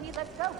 T, let's go.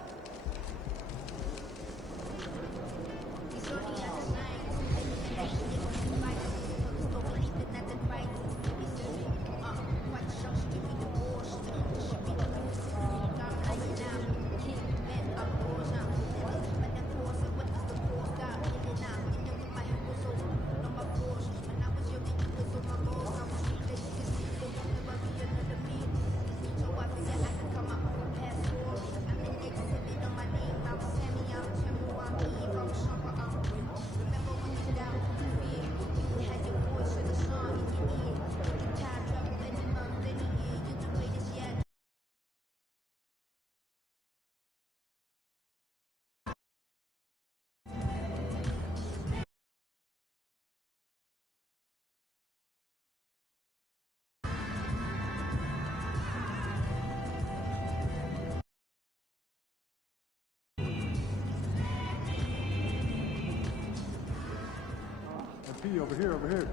Over here, over here.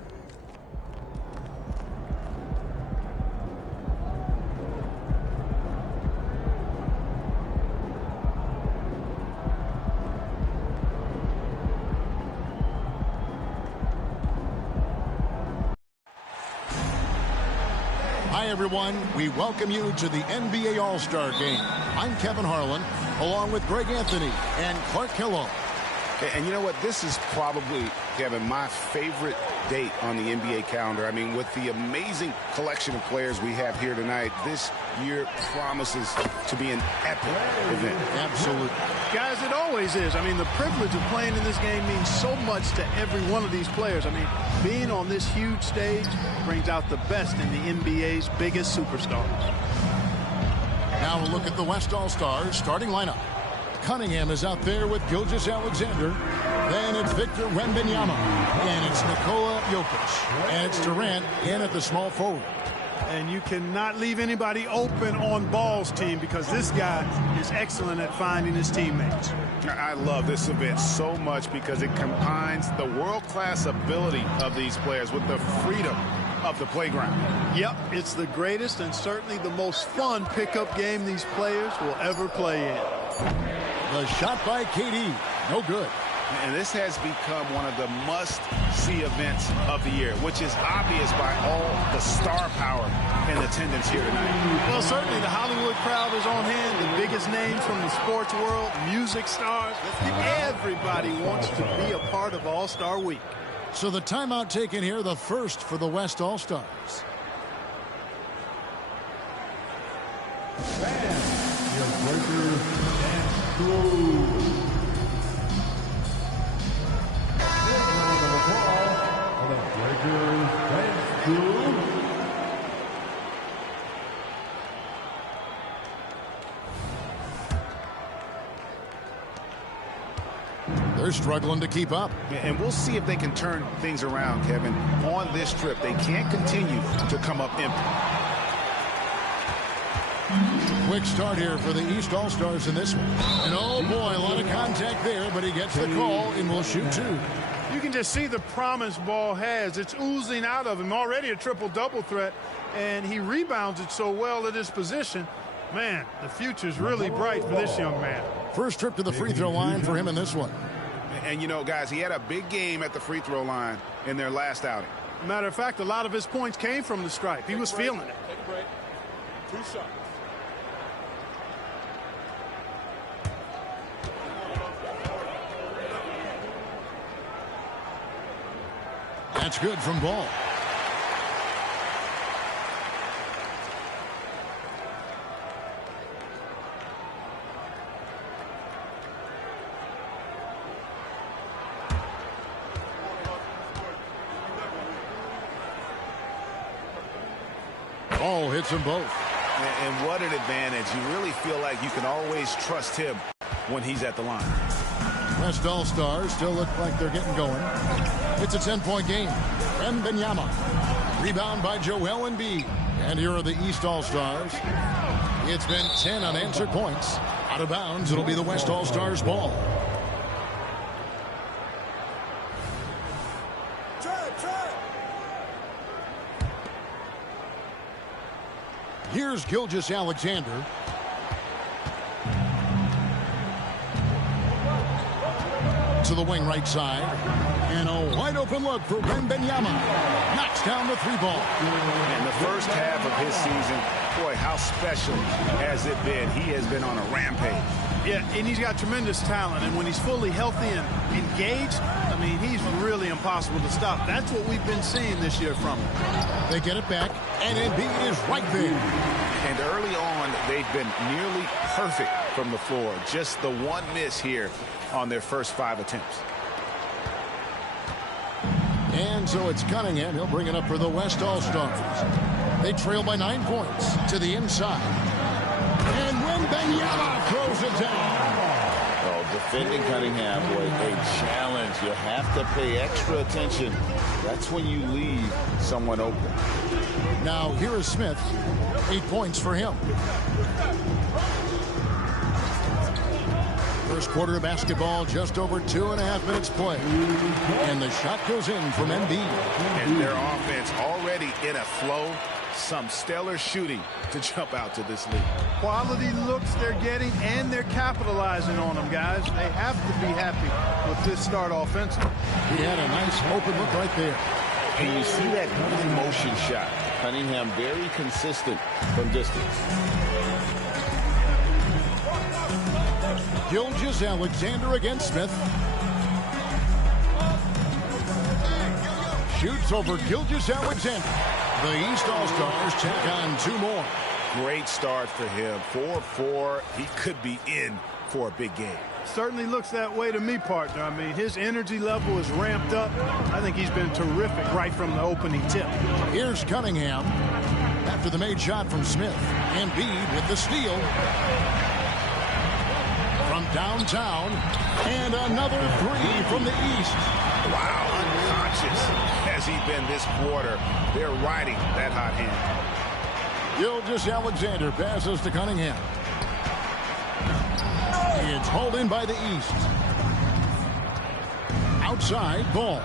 Hi, everyone. We welcome you to the NBA All-Star Game. I'm Kevin Harlan, along with Greg Anthony and Clark Kellogg. And you know what? This is probably, Kevin, my favorite date on the NBA calendar. I mean, with the amazing collection of players we have here tonight, this year promises to be an epic event. Absolutely. Guys, it always is. I mean, the privilege of playing in this game means so much to every one of these players. I mean, being on this huge stage brings out the best in the NBA's biggest superstars. Now a look at the West All-Stars starting lineup. Cunningham is out there with Gilgeous-Alexander. Then it's Victor Wembanyama. And it's Nikola Jokic. And it's Durant in at the small forward. And you cannot leave anybody open on Ball's team because this guy is excellent at finding his teammates. I love this event so much because it combines the world-class ability of these players with the freedom of the playground. Yep, it's the greatest and certainly the most fun pickup game these players will ever play in. The shot by KD. No good. And this has become one of the must-see events of the year, which is obvious by all the star power in attendance here tonight. Well, certainly the Hollywood crowd is on hand, the biggest names from the sports world, music stars. Everybody wants to be a part of All-Star Week. So the timeout taken here, the first for the West All-Stars. They're struggling to keep up. And we'll see if they can turn things around, Kevin. On this trip, they can't continue to come up empty. Quick start here for the East All-Stars in this one. And oh boy, a lot of contact there, but he gets the call and will shoot two. You can just see the promise Ball has. It's oozing out of him. Already a triple-double threat, and he rebounds it so well at his position. Man, the future's really bright for this young man. First trip to the free throw line for him in this one. And, you know, guys, he had a big game at the free throw line in their last outing. Matter of fact, a lot of his points came from the stripe. He was feeling it. Take a break. 2 shots. That's good from Ball. Ball hits them both. And what an advantage. You really feel like you can always trust him when he's at the line. West All-Stars still look like they're getting going. It's a 10-point game. Wembanyama. Rebound by Joel Embiid. And here are the East All-Stars. It's been 10 unanswered points. Out of bounds, it'll be the West All-Stars ball. Here's Gilgeous-Alexander. to the wing right side. And a wide open look for Wembanyama. Knocks down the three ball. And the first half of his season, boy, how special has it been? He has been on a rampage. Yeah, and he's got tremendous talent. And when he's fully healthy and engaged, I mean, he's really impossible to stop. That's what we've been seeing this year from him. They get it back, and Embiid is right there. And early on, they've been nearly perfect from the floor. Just the one miss here on their first 5 attempts. And so it's Cunningham. He'll bring it up for the West All-Stars. They trail by 9 points to the inside. And Wembanyama throws it down. Oh, defending Cunningham was a challenge. You have to pay extra attention. That's when you leave someone open. Now here is Smith. 8 points for him. First quarter of basketball, just over 2.5 minutes play. And the shot goes in from Embiid. And their offense already in a flow. Some stellar shooting to jump out to this lead. Quality looks they're getting, and they're capitalizing on them, guys. They have to be happy with this start offensively. He had a nice open look right there. And you see that motion shot. Cunningham very consistent from distance. Gilgeous-Alexander against Smith. Shoots over Gilgeous-Alexander. The East All-Stars check on 2 more. Great start for him. 4-4. He could be in for a big game. Certainly looks that way to me, partner. I mean, his energy level is ramped up. I think he's been terrific right from the opening tip. Here's Cunningham after the made shot from Smith. Embiid with the steal. From downtown. And another 3 from the east. Wow, unconscious has he been this quarter. They're riding that hot hand. Gilgeous-Alexander passes to Cunningham. It's hauled in by the east. Outside, Ball.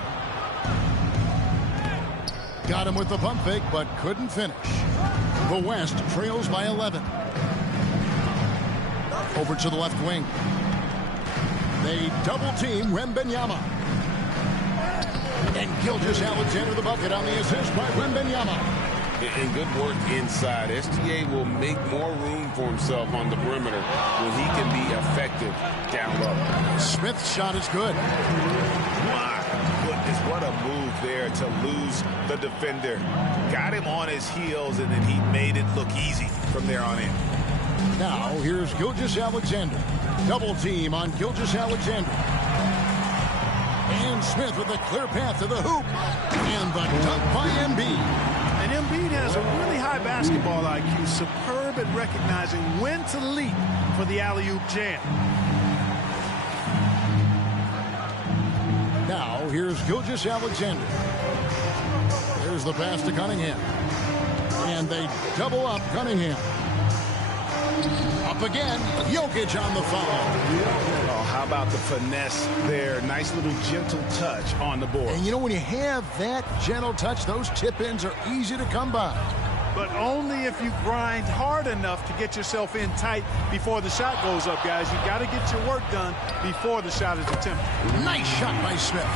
Got him with the pump fake, but couldn't finish. The West trails by 11. Over to the left wing. They double team Wembanyama. And Gilgeous-Alexander the bucket on the assist by Wembanyama. And good work inside. SGA will make more room for himself on the perimeter when he can be effective down low. Smith's shot is good. My goodness, what a move there to lose the defender. Got him on his heels, and then he made it look easy from there on in. Now here's Gilgeous-Alexander. Double team on Gilgeous-Alexander. And Smith with a clear path to the hoop. And the dunk by Embiid. And Embiid has a really high basketball IQ, superb at recognizing when to leap for the alley-oop jam. Now here's Gilgeous-Alexander. There's the pass to Cunningham. And they double up Cunningham. Up again, Jokic on the foul. Oh, how about the finesse there? Nice little gentle touch on the board. And you know, when you have that gentle touch, those tip-ins are easy to come by. But only if you grind hard enough to get yourself in tight before the shot goes up, guys. You got to get your work done before the shot is attempted. Nice shot by Smith.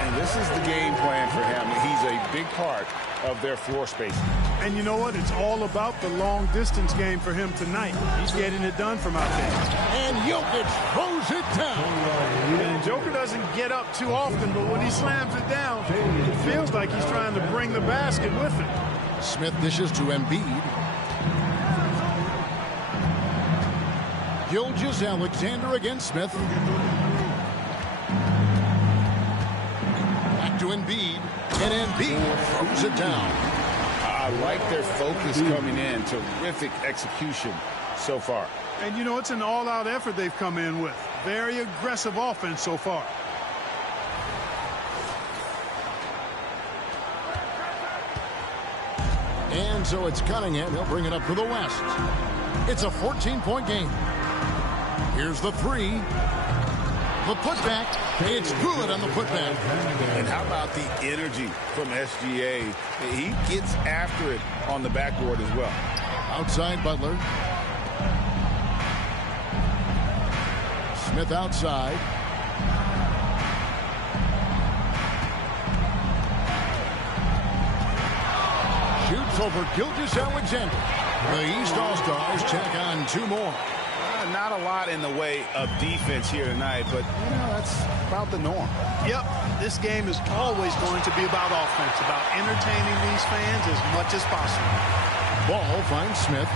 And this is the game plan for him. He's a big part of their floor spacing. And you know what? It's all about the long-distance game for him tonight. He's getting it done from out there. And Jokic throws it down. And Joker doesn't get up too often, but when he slams it down, it feels like he's trying to bring the basket with him. Smith dishes to Embiid. Gilgeous-Alexander against Smith. Back to Embiid. And Embiid throws it down. I like their focus coming in. Terrific execution so far. And, you know, it's an all-out effort they've come in with. Very aggressive offense so far. And so it's Cunningham. He'll bring it up for the West. It's a 14-point game. Here's the 3. The putback. It's good on the putback. And how about the energy from SGA? He gets after it on the backboard as well. Outside Butler. Smith outside. shoots over Gilgeous-Alexander. The East All-Stars check on 2 more. Not a lot in the way of defense here tonight, but that's about the norm. Yep, this game is always going to be about offense, about entertaining these fans as much as possible. Ball finds Smith.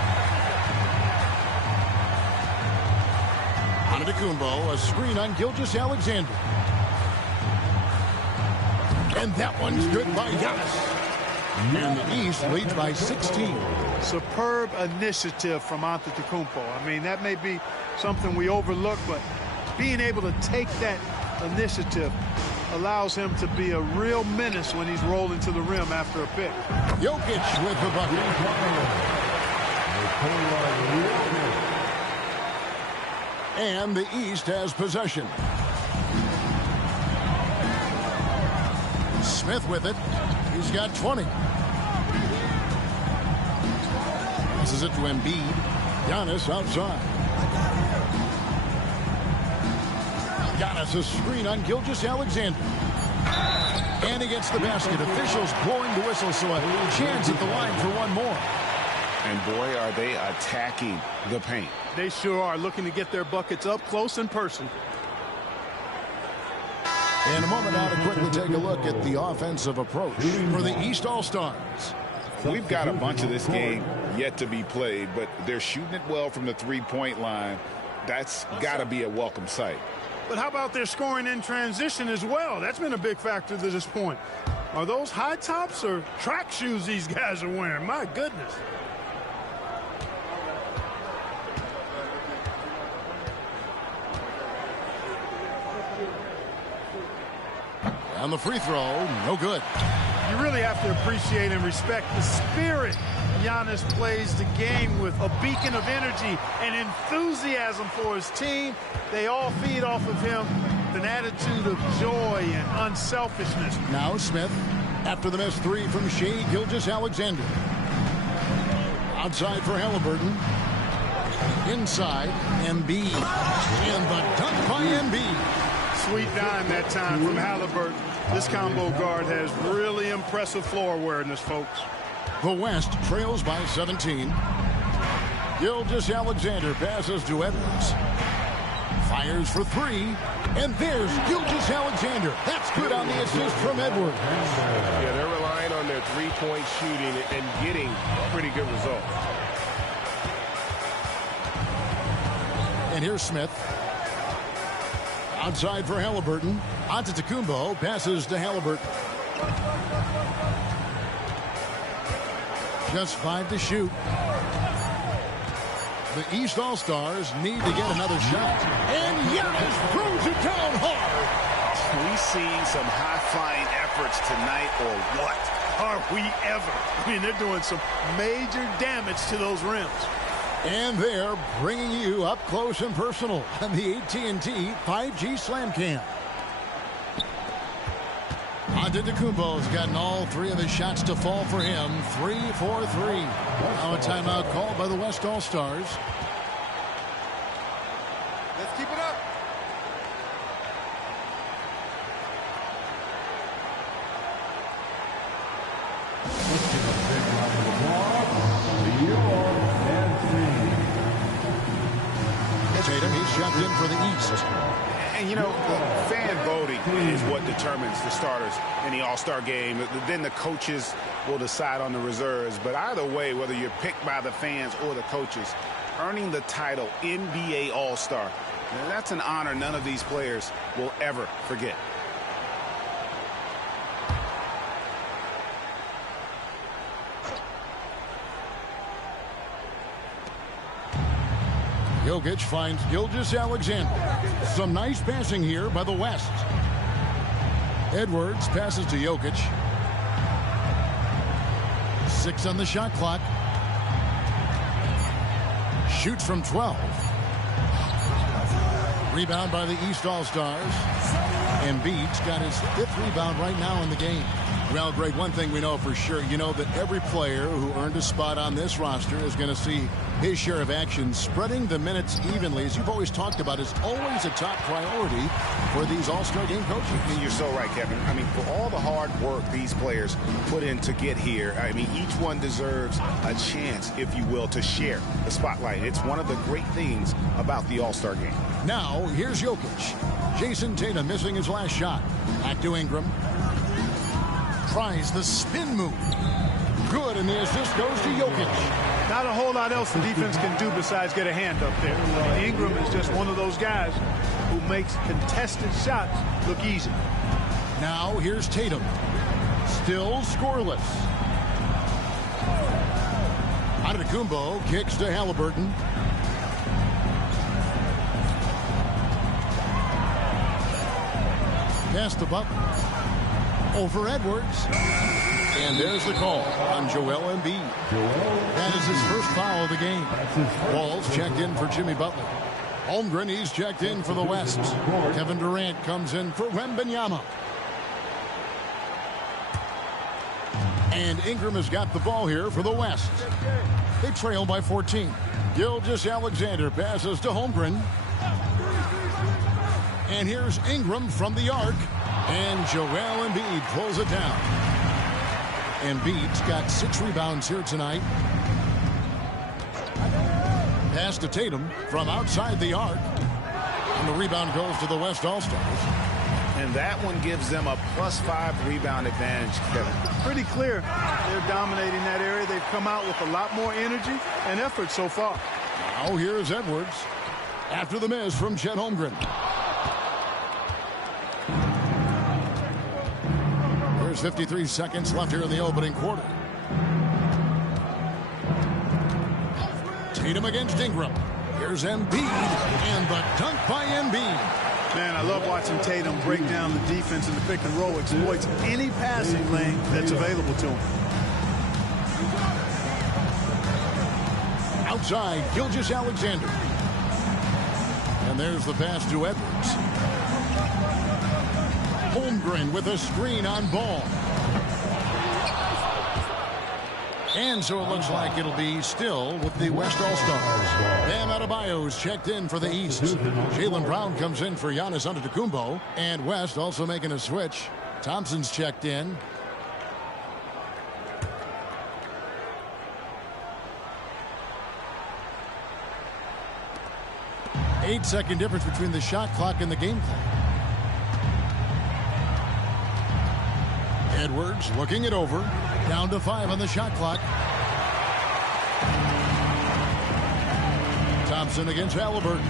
Antetokounmpo, a screen on Gilgeous-Alexander. And that one's good by Giannis. And the East leads by 16. Superb initiative from Antetokounmpo. I mean, that may be something we overlook, but being able to take that initiative allows him to be a real menace when he's rolling to the rim after a pick. Jokic with the bucket. And the East has possession. Smith with it. He's got 20. Passes it to Embiid. Giannis outside. Giannis a screen on Gilgeous-Alexander. And he gets the basket. Officials blowing the whistle, so a chance at the line for one more. And boy, are they attacking the paint. They sure are, looking to get their buckets up close and personal. In a moment now to quickly take a look at the offensive approach for the East All-Stars. We've got a bunch of this game yet to be played, but they're shooting it well from the three-point line. That's got to be a welcome sight. But how about their scoring in transition as well? That's been a big factor to this point. Are those high tops or track shoes these guys are wearing? My goodness. On the free throw, no good. You really have to appreciate and respect the spirit Giannis plays the game with. A beacon of energy and enthusiasm for his team. They all feed off of him with an attitude of joy and unselfishness. Now Smith, after the missed 3 from Shai Gilgeous-Alexander. Outside for Halliburton. Inside, Embiid. And the dunk by Embiid. Sweet dime that time from Halliburton. This combo guard has really impressive floor awareness, folks. The West trails by 17. Gilgeous-Alexander passes to Edwards. Fires for 3. And there's Gilgeous-Alexander. That's good on the assist from Edwards. Yeah, they're relying on their three-point shooting and getting pretty good results. And here's Smith. Outside for Halliburton. Antetokounmpo passes to Halliburton. Just 5 to shoot. The East All-Stars need to get another shot. And Giannis throws it down hard. We see some high-flying efforts tonight, or what? Are we ever? I mean, they're doing some major damage to those rims. And they're bringing you up close and personal on the AT&T 5G Slam Cam. Antetokounmpo's gotten all 3 of his shots to fall for him. 3 for 3. Now a timeout called by the West All-Stars. Let's keep it up. Tatum, he's checked in for the East. And, you know, fan voting is what determines the starters in the All-Star game. Then the coaches will decide on the reserves. But either way, whether you're picked by the fans or the coaches, earning the title NBA All-Star, that's an honor none of these players will ever forget. Jokic finds Gilgeous-Alexander. Some nice passing here by the West. Edwards passes to Jokic. 6 on the shot clock. Shoots from 12. Rebound by the East All-Stars. Embiid's got his 5th rebound right now in the game. Well, Greg, one thing we know for sure, you know that every player who earned a spot on this roster is going to see his share of action. Spreading the minutes evenly, as you've always talked about, is always a top priority for these All-Star game coaches. And you're so right, Kevin. I mean, for all the hard work these players put in to get here, I mean, each one deserves a chance, if you will, to share the spotlight. It's one of the great things about the All-Star game. Now, here's Jokic. Jason Tatum missing his last shot. Back to Ingram. Tries the spin move. Good, and the assist goes to Jokic. Not a whole lot else the defense can do besides get a hand up there. Ingram is just one of those guys who makes contested shots look easy. Now here's Tatum. Still scoreless. Antetokounmpo kicks to Halliburton. Pass to Butler. Over Edwards. And there's the call on Joel Embiid. That is his first foul of the game. Ball's checked in for Jimmy Butler. Holmgren, he's checked in for the West. Kevin Durant comes in for Wembanyama. And Ingram has got the ball here for the West. They trail by 14. Gilgeous-Alexander passes to Holmgren. And here's Ingram from the arc. And Joel Embiid pulls it down. Embiid's got 6 rebounds here tonight. Pass to Tatum from outside the arc. And the rebound goes to the West All-Stars. And that one gives them a +5 rebound advantage, Kevin. Pretty clear. They're dominating that area. They've come out with a lot more energy and effort so far. Now here's Edwards. After the miss from Chet Holmgren. There's 53 seconds left here in the opening quarter. Tatum against Ingram. Here's Embiid, and the dunk by Embiid. Man, I love watching Tatum break down the defense in the pick and roll, exploits any passing lane that's available to him. Outside, Gilgeous-Alexander. And there's the pass to Edwards. Holmgren with a screen on Ball. And so it looks like it'll be still with the West All-Stars. Bam Adebayo's checked in for the East. Jaylen Brown comes in for Giannis Antetokounmpo. And West also making a switch. Thompson's checked in. Eight-second difference between the shot clock and the game clock. Edwards looking it over. Down to 5 on the shot clock. Thompson against Halliburton.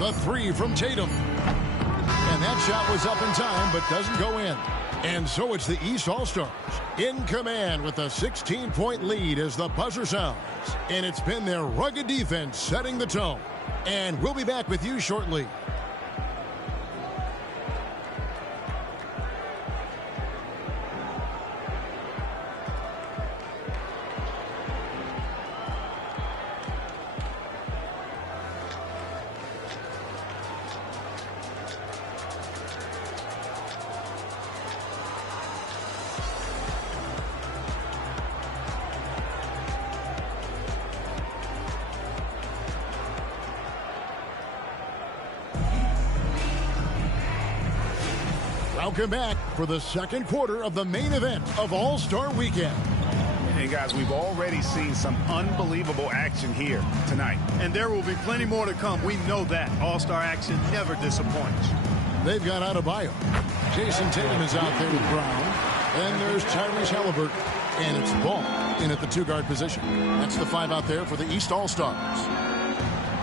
The 3 from Tatum. And that shot was up in time, but doesn't go in. And so it's the East All-Stars in command with a 16-point lead as the buzzer sounds. And it's been their rugged defense setting the tone. And we'll be back with you shortly. Welcome back for the second quarter of the main event of All-Star Weekend. And guys, we've already seen some unbelievable action here tonight. And there will be plenty more to come. We know that. All-Star action never disappoints. They've got Adebayo. Jason Tatum is out there with Brown. And there's Tyrese Halliburton. And it's Ball in at the 2-guard position. That's the 5 out there for the East All-Stars.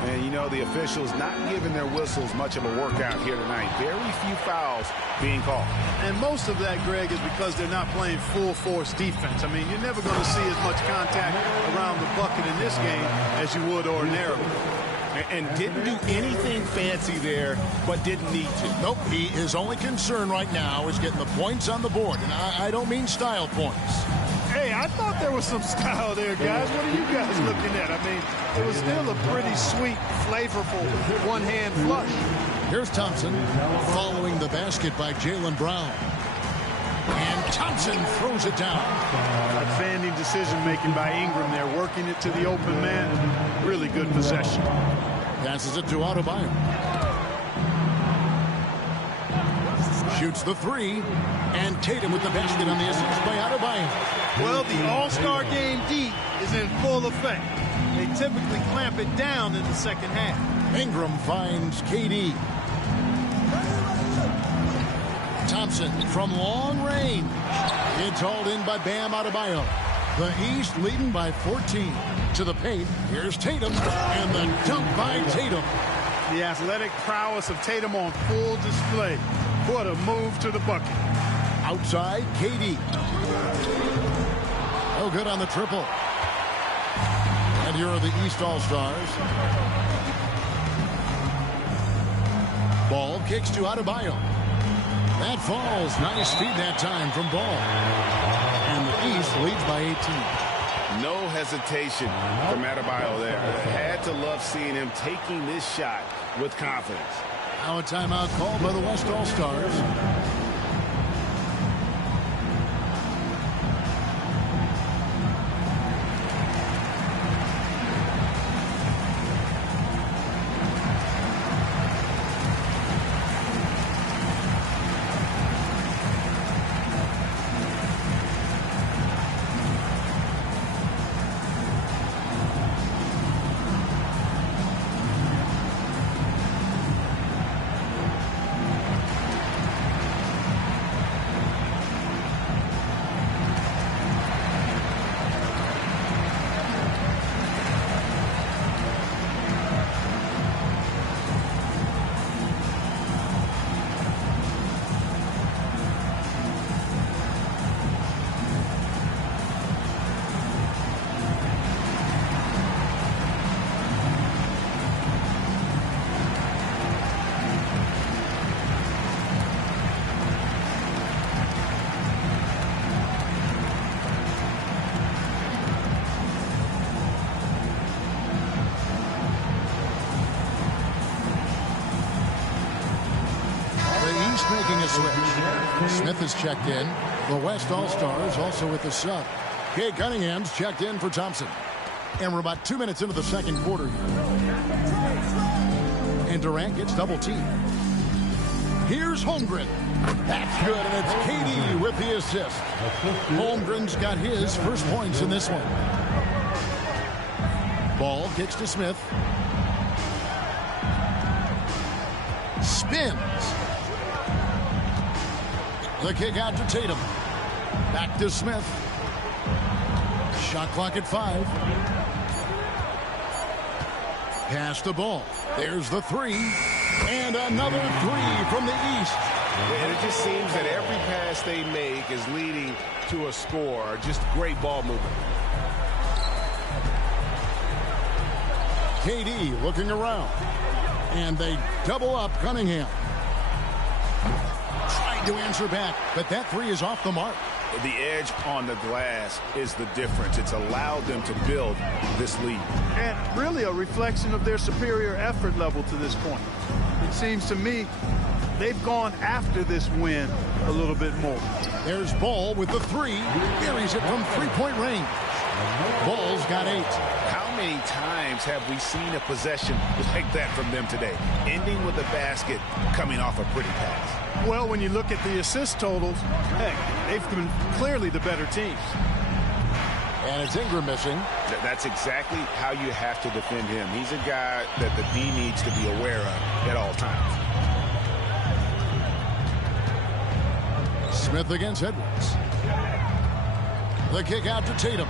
And you know, the officials not giving their whistles much of a workout here tonight. Very few fouls being called. And most of that, Greg, is because they're not playing full-force defense. I mean, you're never going to see as much contact around the bucket in this game as you would ordinarily. And didn't do anything fancy there, but didn't need to. Nope, his only concern right now is getting the points on the board. And I don't mean style points. Hey, I thought there was some style there, guys. What are you guys looking at? I mean, it was still a pretty sweet, flavorful one-hand flush. Here's Thompson following the basket by Jaylen Brown. And Thompson throws it down. Outstanding decision-making by Ingram there, working it to the open man. Really good possession. Passes it to Adebayo. Shoots the three. And Tatum with the basket on the assist by Adebayo. Well, the All-Star Game D is in full effect. They typically clamp it down in the second half. Ingram finds KD. Thompson from long range. It's hauled in by Bam Adebayo. The East leading by 14. To the paint. Here's Tatum. And the dunk by Tatum. The athletic prowess of Tatum on full display. What a move to the bucket. Outside, KD. No good on the triple. And here are the East All-Stars. Ball kicks to Adebayo. That falls. Nice feed that time from Ball. And the East leads by 18. No hesitation from Adebayo there. Had to love seeing him taking this shot with confidence. Now a timeout called by the West All-Stars. Making a switch. Smith is checked in. The West All-Stars also with the sub. Cade Cunningham's checked in for Thompson. And we're about 2 minutes into the second quarter here. And Durant gets double teamed. Here's Holmgren. That's good, and it's KD with the assist. Holmgren's got his first points in this one. Ball kicks to Smith. Spins. The kick out to Tatum. Back to Smith. Shot clock at 5. Pass the ball. There's the three. And another three from the East. And it just seems that every pass they make is leading to a score. Just great ball movement. KD looking around. And they double up Cunningham. Trying to answer back, but that three is off the mark. The edge on the glass is the difference. It's allowed them to build this lead. And really a reflection of their superior effort level to this point. It seems to me they've gone after this win a little bit more. There's Ball with the three. Buries it from three-point range. Ball's got 8. How many times have we seen a possession like that from them today? Ending with a basket, coming off a pretty pass. Well, when you look at the assist totals, heck, they've been clearly the better teams. And it's Ingram missing. That's exactly how you have to defend him. He's a guy that the D needs to be aware of at all times. Smith against Edwards. The kick out to Tatum.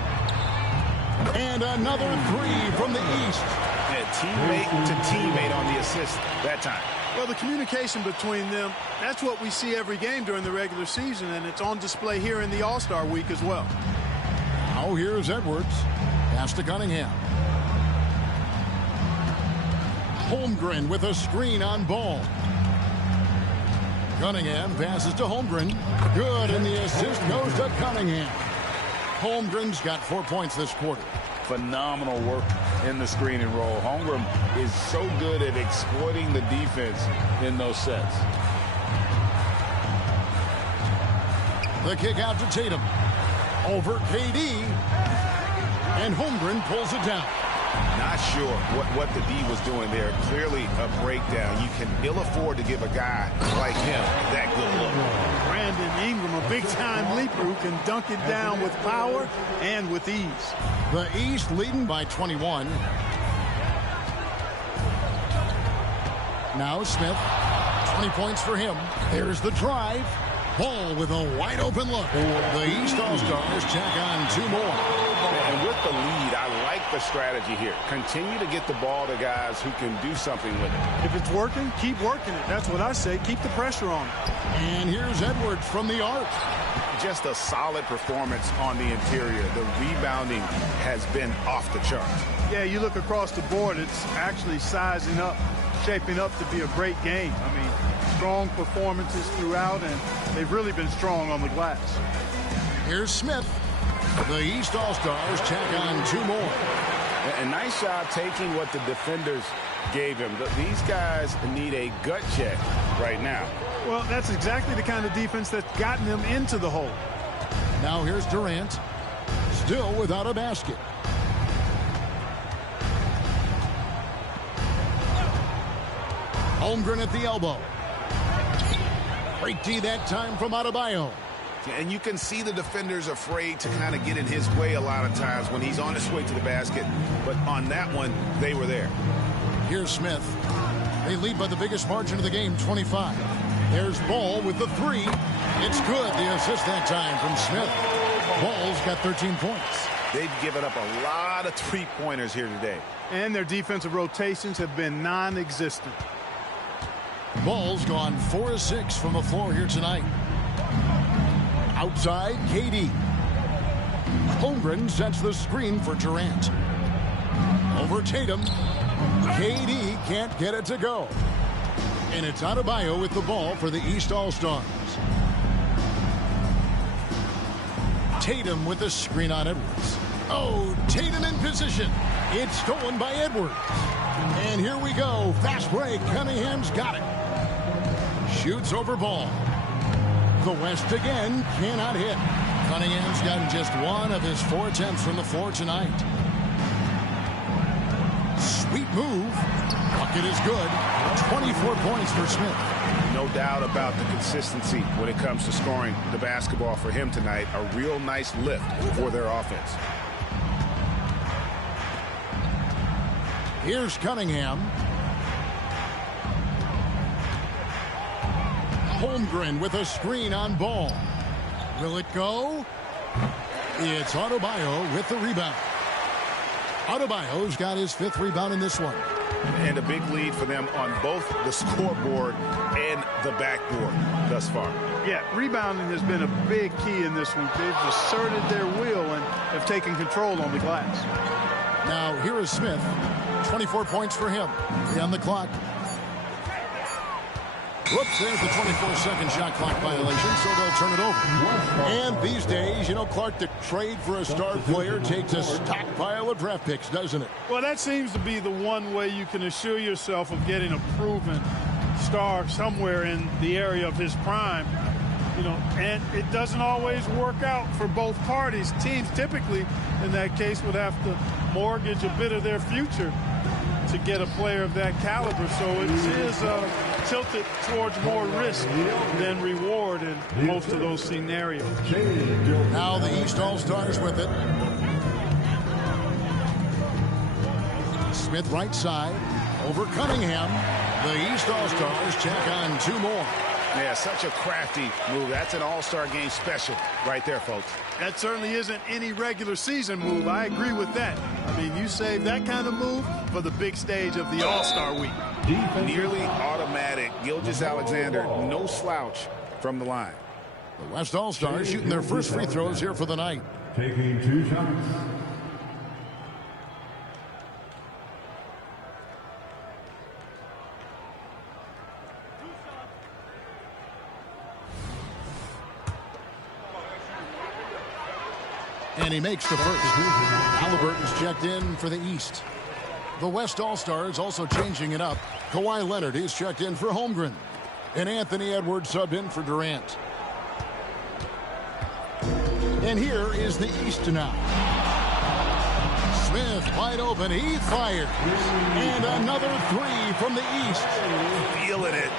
And another three from the East. And teammate to teammate on the assist that time. Well, the communication between them, that's what we see every game during the regular season, and it's on display here in the All-Star week as well. Now here's Edwards. Pass to Cunningham. Holmgren with a screen on Ball. Cunningham passes to Holmgren. Good, and the assist goes to Cunningham. Holmgren's got 4 points this quarter. Phenomenal work in the screen and roll. Holmgren is so good at exploiting the defense in those sets. The kick out to Tatum. Over KD. And Holmgren pulls it down. Not sure what the D was doing there. Clearly a breakdown. You can ill afford to give a guy like him that good look. Brandon Ingram, a big-time leaper who can dunk it down with power and with ease. The East leading by 21. Now Smith. 20 points for him. There's the drive. Ball with a wide open look. The East All-Stars tack on 2 more. And with the lead, I like the strategy here. Continue to get the ball to guys who can do something with it. If it's working, keep working it. That's what I say. Keep the pressure on. And here's Edwards from the arc. Just a solid performance on the interior. The rebounding has been off the charts. Yeah, you look across the board, it's actually sizing up, shaping up to be a great game. I mean, strong performances throughout, and they've really been strong on the glass. Here's Smith. The East All-Stars tack on 2 more. A nice job taking what the defenders gave him. These guys need a gut check right now. Well, that's exactly the kind of defense that's gotten them into the hole. Now here's Durant. Still without a basket. Holmgren at the elbow. Great D that time from Adebayo. And you can see the defenders afraid to kind of get in his way a lot of times when he's on his way to the basket. But on that one, they were there. Here's Smith. They lead by the biggest margin of the game, 25. There's Ball with the 3. It's good. The assist that time from Smith. Ball's got 13 points. They've given up a lot of 3-pointers here today. And their defensive rotations have been non-existent. Ball's gone 4 of 6 from the floor here tonight. Outside, KD. Holmgren sets the screen for Durant. Over Tatum. KD can't get it to go. And it's Adebayo with the ball for the East All-Stars. Tatum with the screen on Edwards. Oh, Tatum in position. It's stolen by Edwards. And here we go. Fast break. Cunningham's got it. Shoots over Ball. The West again cannot hit. Cunningham's gotten just 1 of his 4 attempts from the floor tonight. Sweet move. Bucket is good. 24 points for Smith. No doubt about the consistency when it comes to scoring the basketball for him tonight. A real nice lift for their offense. Here's Cunningham. Holmgren with a screen on Ball. Will it go? It's Adebayo with the rebound. Adebayo's got his 5th rebound in this one. And a big lead for them on both the scoreboard and the backboard thus far. Yeah, rebounding has been a big key in this one. They've asserted their will and have taken control on the glass. Now here is Smith. 24 points for him. 3 on the clock. Whoops, there's the 24-second shot clock violation, so they'll turn it over. And these days, you know, Clark, the trade for a star player takes a stockpile of draft picks, doesn't it? Well, that seems to be the one way you can assure yourself of getting a proven star somewhere in the area of his prime. You know, and it doesn't always work out for both parties. Teams typically, in that case, would have to mortgage a bit of their future to get a player of that caliber. So it is tilted towards more risk than reward in most of those scenarios. Now the East All-Stars with it. Smith right side over Cunningham. The East All-Stars check on 2 more. Yeah, such a crafty move. That's an all-star game special right there, folks. That certainly isn't any regular season move. I agree with that. I mean, you save that kind of move for the big stage of the All-Star week. Nearly automatic. Gilgeous-Alexander, no slouch from the line. The West All-Stars shooting their first free throws here for the night. Taking 2 shots. And he makes the first. Halliburton's checked in for the East. The West All-Stars also changing it up. Kawhi Leonard is checked in for Holmgren. And Anthony Edwards subbed in for Durant. And here is the East now. Smith wide open. He fires. And another three from the East. Feeling it.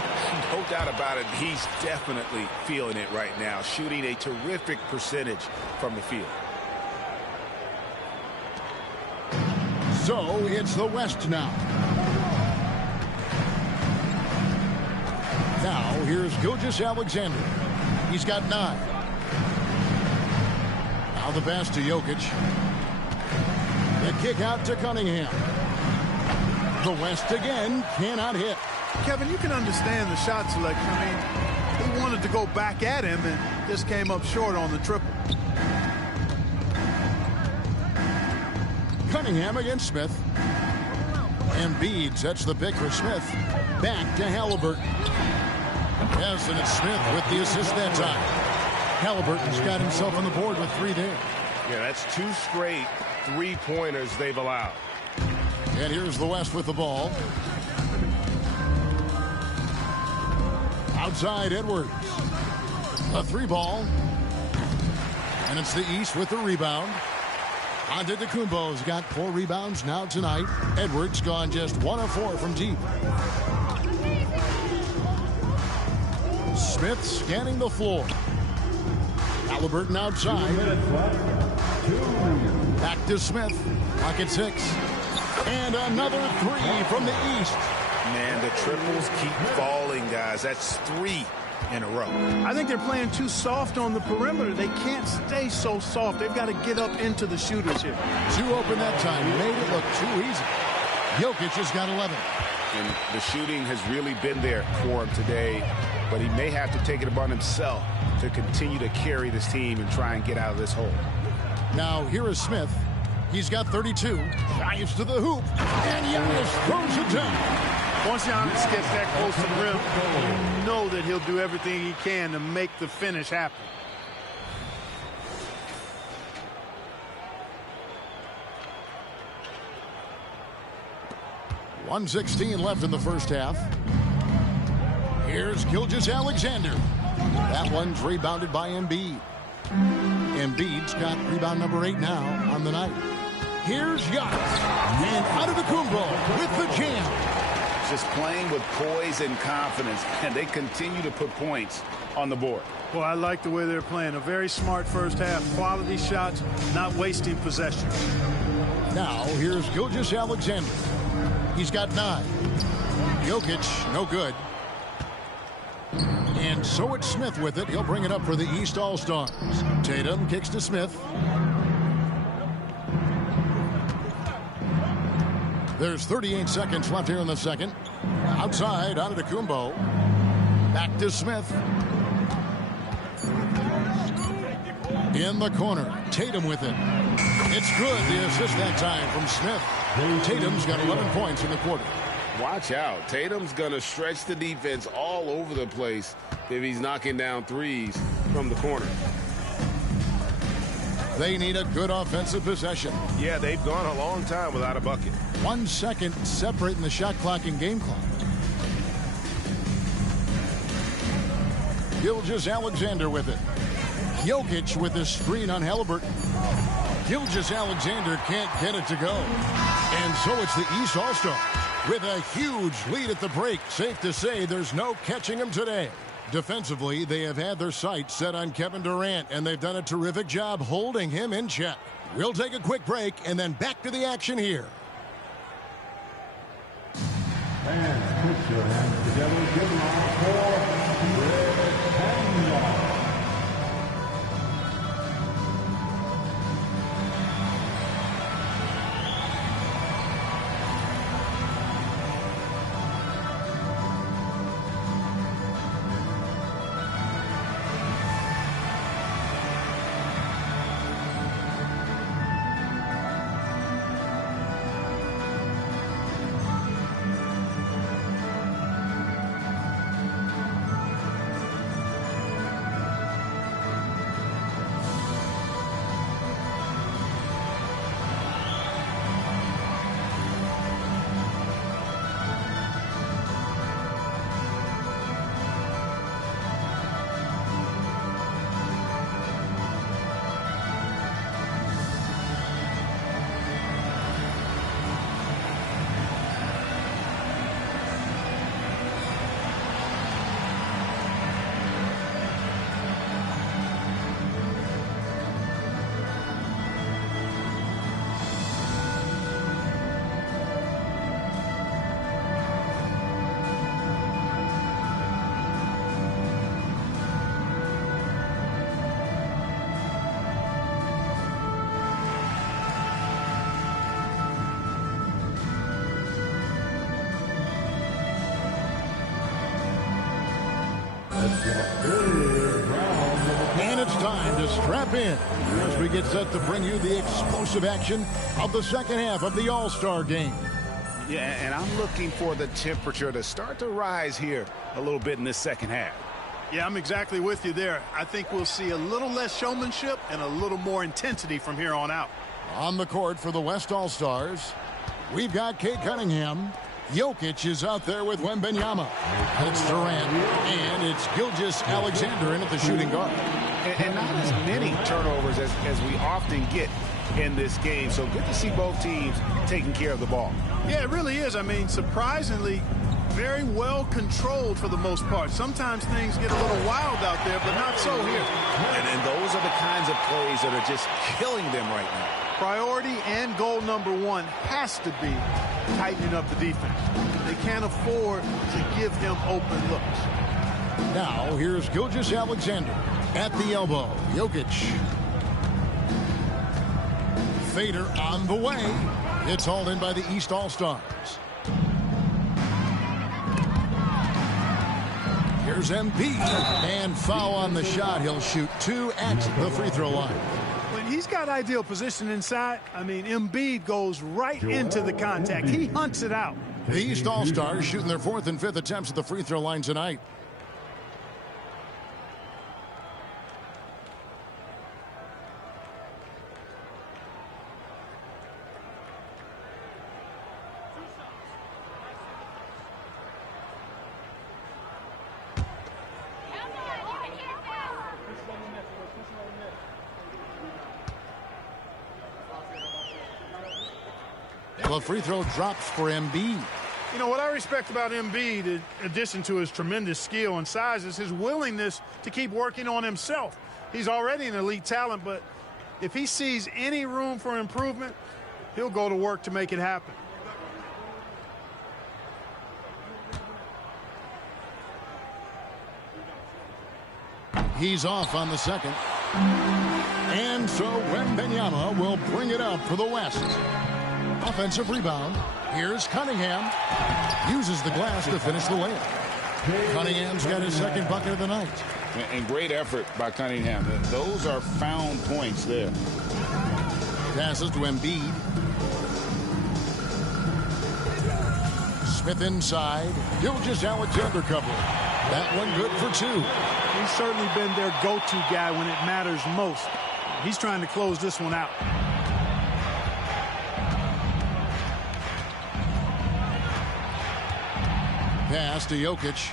No doubt about it. He's definitely feeling it right now. Shooting a terrific percentage from the field. So it's the West now. Now here's Gilgeous-Alexander. He's got 9. Now the pass to Jokic. The kick out to Cunningham. The West again cannot hit. Kevin, you can understand the shot selection. I mean, he wanted to go back at him and just came up short on the triple. Cunningham against Smith. Embiid sets the pick for Smith. Back to Halliburton. Yes, and it's Smith with the assist that time. Halliburton's got himself on the board with 3 there. Yeah, that's 2 straight 3-pointers they've allowed. And here's the West with the ball. Outside Edwards. A 3-ball. And it's the East with the rebound. Antetokounmpo's got 4 rebounds now tonight. Edwards gone just 1 of 4 from deep. Smith scanning the floor. Halliburton outside. Back to Smith. Pocket 6. And another 3 from the East. Man, the triples keep falling, guys. That's 3 in a row. I think they're playing too soft on the perimeter. They can't stay so soft. They've got to get up into the shooters here. Too open that time. Made it look too easy. Jokic has got 11. And the shooting has really been there for him today, but he may have to take it upon himself to continue to carry this team and try and get out of this hole. Now here is Smith. He's got 32. Giannis to the hoop. And Giannis throws it down. Once Giannis gets that close to the rim, you know that he'll do everything he can to make the finish happen. .116 left in the first half. Here's Gilgeous-Alexander. That one's rebounded by Embiid. Embiid's got rebound number 8 now on the night. Here's Giannis. And Antetokounmpo with the jam. Just playing with poise and confidence, and they continue to put points on the board. Well, I like the way they're playing. A very smart first half. Quality shots, not wasting possession. Now here's Gilgeous-Alexander. He's got 9. Jokic, no good. And so it's Smith with it. He'll bring it up for the East All-Stars. Tatum kicks to Smith. There's 38 seconds left here in the second. Outside, Antetokounmpo. Back to Smith. In the corner, Tatum with it. It's good, the assist that time from Smith. Tatum's got 11 points in the quarter. Watch out. Tatum's going to stretch the defense all over the place if he's knocking down threes from the corner. They need a good offensive possession. Yeah, they've gone a long time without a bucket. 1 second separating the shot clock and game clock. Gilgeous-Alexander with it. Jokic with his screen on Halliburton. Gilgeous-Alexander can't get it to go. And so it's the East All-Stars with a huge lead at the break. Safe to say there's no catching him today. Defensively, they have had their sights set on Kevin Durant, and they've done a terrific job holding him in check. We'll take a quick break and then back to the action here. And put your hands together, give them all for Red Panda. And it's time to strap in as we get set to bring you the explosive action of the second half of the All-Star game. Yeah, and I'm looking for the temperature to start to rise here a little bit in this second half. Yeah, I'm exactly with you there. I think we'll see a little less showmanship and a little more intensity from here on out. On the court for the West All-Stars, we've got Cade Cunningham. Jokic is out there with Wembanyama. And it's Durant. And it's Gilgeous-Alexander in at the shooting guard. And not as many turnovers as we often get in this game. So good to see both teams taking care of the ball. Yeah, it really is. I mean, surprisingly, very well controlled for the most part. Sometimes things get a little wild out there, but not so here. And those are the kinds of plays that are just killing them right now. Priority and goal number one has to be tightening up the defense. They can't afford to give him open looks. Now, here's Gilgeous-Alexander at the elbow. Jokic. Fader on the way. It's hauled in by the East All-Stars. Here's Embiid. And foul on the shot. He'll shoot 2 at the free throw line. When he's got ideal position inside, I mean, Embiid goes right into the contact. He hunts it out. The East All-Stars shooting their 4th and 5th attempts at the free throw line tonight. The free throw drops for Embiid. You know, what I respect about Embiid, in addition to his tremendous skill and size, is his willingness to keep working on himself. He's already an elite talent, but if he sees any room for improvement, he'll go to work to make it happen. He's off on the second. And so Wembanyama will bring it up for the West. Offensive rebound. Here's Cunningham. Uses the glass to finish the layup. Cunningham's got his second bucket of the night. And great effort by Cunningham. Those are found points there. Passes to Embiid. Smith inside. Gilgeous-Alexander covering. That one good for 2. He's certainly been their go-to guy when it matters most. He's trying to close this one out. Pass to Jokic.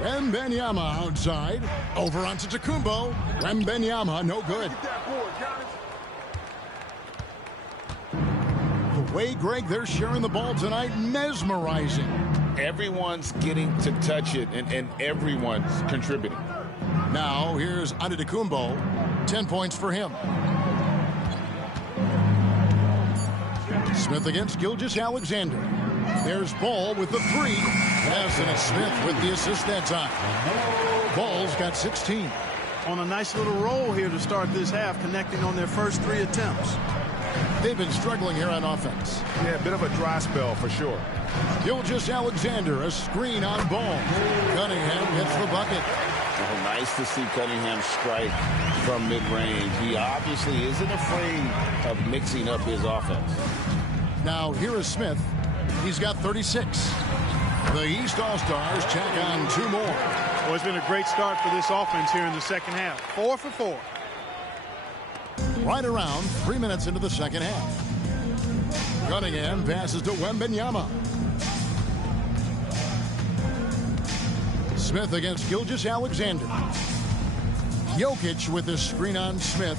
Wembanyama outside. Over onto Tacumbo. Wembanyama, no good. The way, Greg, they're sharing the ball tonight, mesmerizing. Everyone's getting to touch it, and everyone's contributing. Now, here's Antetokounmpo. 10 points for him. Smith against Gilgeous-Alexander. There's Ball with the 3. Pass, and it's Smith with the assist that time. Ball's got 16. On a nice little roll here to start this half, connecting on their first 3 attempts. They've been struggling here on offense. Yeah, a bit of a dry spell for sure. Gilgeous-Alexander, a screen on Ball. Cunningham hits the bucket. Oh, nice to see Cunningham strike from mid-range. He obviously isn't afraid of mixing up his offense. Now, here is Smith. He's got 36. The East All-Stars check on 2 more. Well, it's been a great start for this offense here in the second half. 4 for 4. Right around 3 minutes into the second half. Cunningham passes to Wembanyama. Smith against Gilgeous-Alexander. Jokic with the screen on Smith.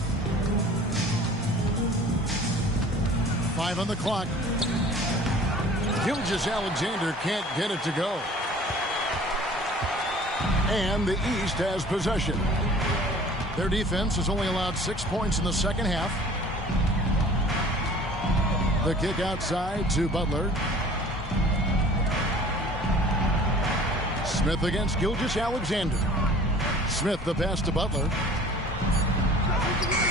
5 on the clock. Gilgeous-Alexander can't get it to go. And the East has possession. Their defense has only allowed 6 points in the second half. The kick outside to Butler. Smith against Gilgeous-Alexander. Smith the pass to Butler.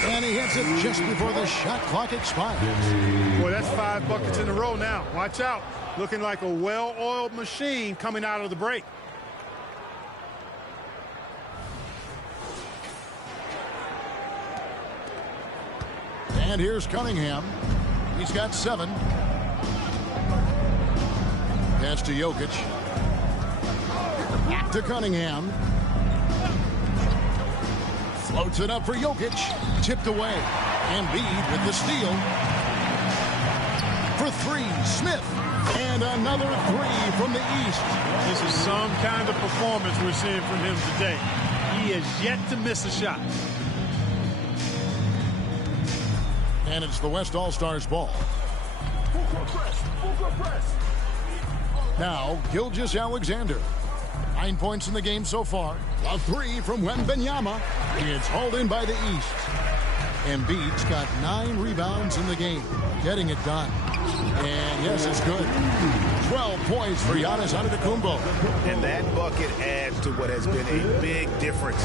And he hits it just before the shot clock expires. Boy, that's 5 buckets in a row now. Watch out. Looking like a well-oiled machine coming out of the break. And here's Cunningham. He's got 7. Pass to Jokic. Back to Cunningham. Floats it up for Jokic. Tipped away. Embiid with the steal. For 3, Smith. And another 3 from the East. This is some kind of performance we're seeing from him today. He has yet to miss a shot. And it's the West All-Stars ball. Now, Gilgeous-Alexander. 9 points in the game so far. A 3 from Wembanyama. It's hauled in by the East. Embiid's got 9 rebounds in the game. Getting it done. And yes, it's good. 12 points for Giannis Antetokounmpo. And that bucket adds to what has been a big difference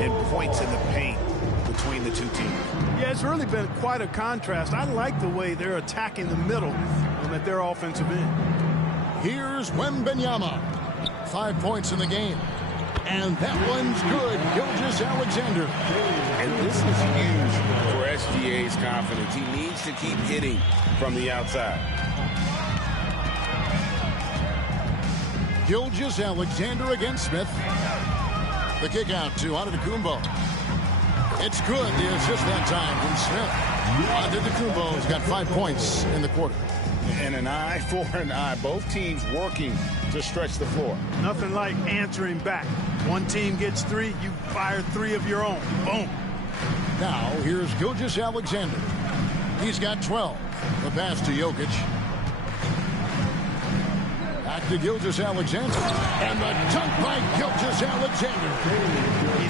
in points in the paint between the two teams. Yeah, it's really been quite a contrast. I like the way they're attacking the middle at their offensive end. Here's Wembanyama. 5 points in the game. And that one's good. Gilgeous-Alexander. And this is huge for SGA's confidence. He needs to keep hitting from the outside. Gilgeous-Alexander against Smith. The kick out to Antetokounmpo. It's good. The assist that time from Smith. Antetokounmpo's got 5 points in the quarter. And an eye for an eye. Both teams working to stretch the floor. Nothing like answering back. One team gets 3, you fire 3 of your own. Boom. Now, here's Gilgeous-Alexander. He's got 12. The pass to Jokic. Back to Gilgeous-Alexander. And the dunk by Gilgeous-Alexander.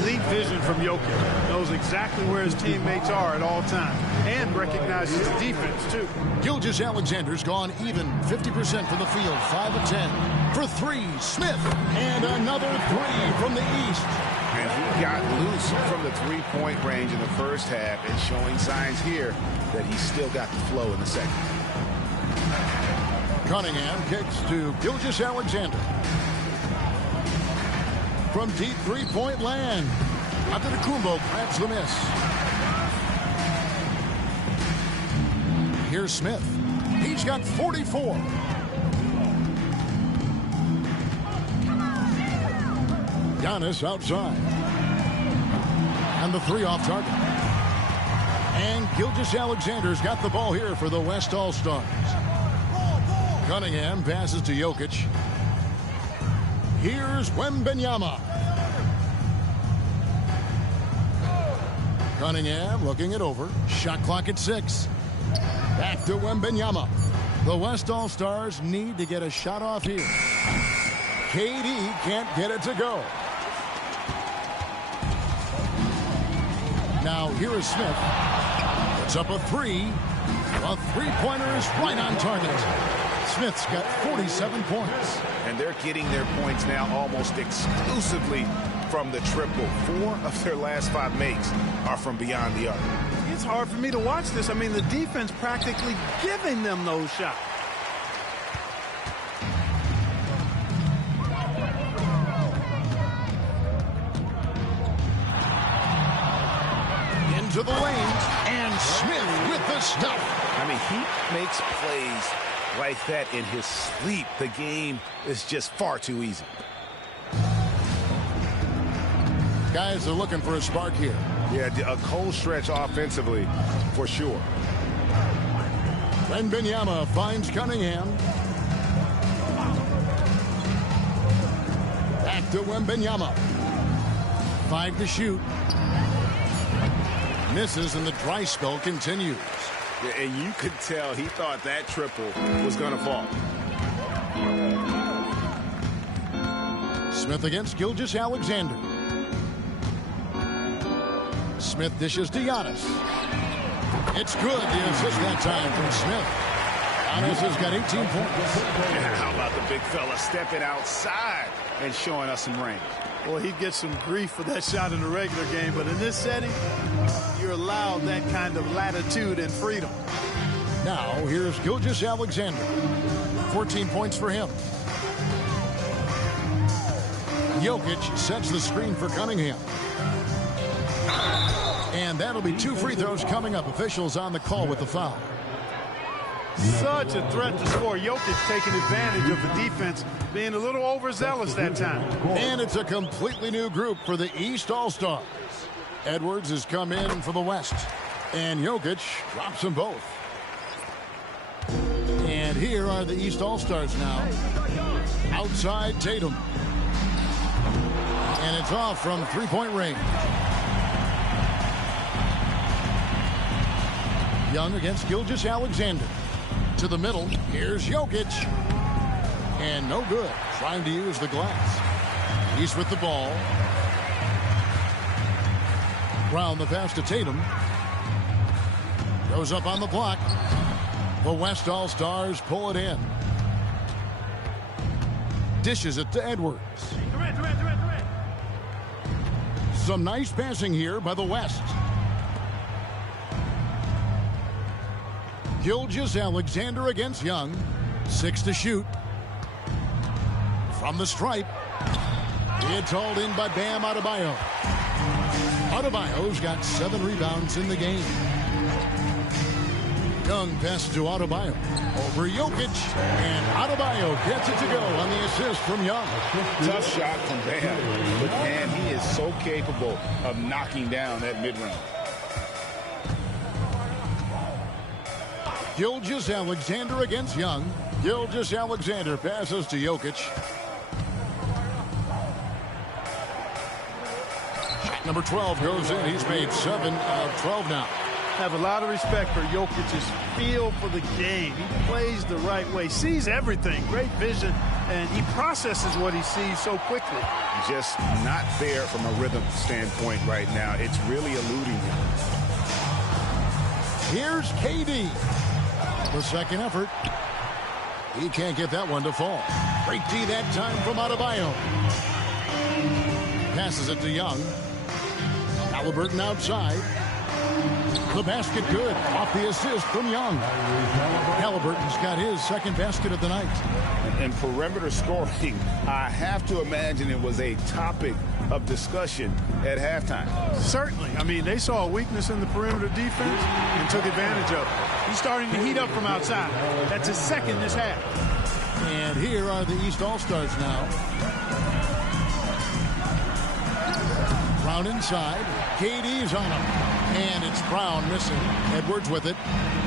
Elite vision from Jokic. Knows exactly where his teammates are at all times. And recognizes the defense, too. Gilgeous-Alexander's gone even 50% from the field. 5 of 10. For 3, Smith. And another 3 from the East. And he got loose from the three-point range in the first half and showing signs here that he's still got the flow in the second. Cunningham kicks to Gilgeous-Alexander. From deep three-point land. Antetokounmpo grabs the miss. Here's Smith. He's got 44. Giannis outside. And the 3 off target. And Gilgeous-Alexander's got the ball here for the West All-Stars. Cunningham passes to Jokic. Here's Wembanyama. Cunningham looking it over. Shot clock at 6. Back to Wembanyama. The West All-Stars need to get a shot off here. KD can't get it to go. Now here is Smith. Puts up a 3. A three-pointer is right on target. Smith's got 47 points. And they're getting their points now almost exclusively from the triple. 4 of their last 5 makes are from beyond the arc. It's hard for me to watch this. I mean, the defense practically giving them those shots. Into the lane, and Smith with the stuff. I mean, he makes plays like that in his sleep. The game is just far too easy. Guys are looking for a spark here. Yeah, a cold stretch offensively, for sure. Wembanyama finds Cunningham. Back to Wembanyama. 5 to shoot. Misses, and the dry spell continues. Yeah, and you could tell he thought that triple was going to fall. Smith against Gilgeous-Alexander. Smith dishes to Giannis. It's good. The assist that time from Smith. Giannis has got 18 points. Yeah, how about the big fella stepping outside and showing us some range? Well, he'd get some grief for that shot in the regular game, but in this setting, you're allowed that kind of latitude and freedom. Now, here's Gilgeous-Alexander. 14 points for him. Jokic sets the screen for Cunningham. And that'll be 2 free throws coming up. Officials on the call with the foul. Such a threat to score. Jokic taking advantage of the defense, being a little overzealous that time. And it's a completely new group for the East All-Stars. Edwards has come in for the West. And Jokic drops them both. And here are the East All-Stars now. Outside Tatum. And it's off from three-point range. Young against Gilgeous-Alexander. To the middle, here's Jokic. And no good, trying to use the glass. He's with the ball. Brown the pass to Tatum. Goes up on the block. The West All-Stars pull it in. Dishes it to Edwards. Some nice passing here by the West. Gilgeous-Alexander against Young. 6 to shoot. From the stripe. It's hauled in by Bam Adebayo. Adebayo's got 7 rebounds in the game. Young passes to Adebayo. Over Jokic. And Adebayo gets it to go on the assist from Young. Tough shot from Bam. But man, he is so capable of knocking down that mid-range. Gilgeous-Alexander against Young. Gilgeous-Alexander passes to Jokic. Shot number 12 goes in. He's made 7 out of 12 now. Have a lot of respect for Jokic's feel for the game. He plays the right way, sees everything, great vision, and he processes what he sees so quickly. Just not there from a rhythm standpoint right now. It's really eluding him. Here's KD. The second effort. He can't get that one to fall. Great D that time from Adebayo. Passes it to Young. Halliburton outside. The basket good. Off the assist from Young. Halliburton's got his second basket of the night. And perimeter scoring, I have to imagine it was a topic of discussion at halftime. Certainly. I mean, they saw a weakness in the perimeter defense and took advantage of it. He's starting to heat up from outside. That's his second this half. And here are the East All-Stars now. Brown inside. KD's on him. And it's Brown missing. Edwards with it.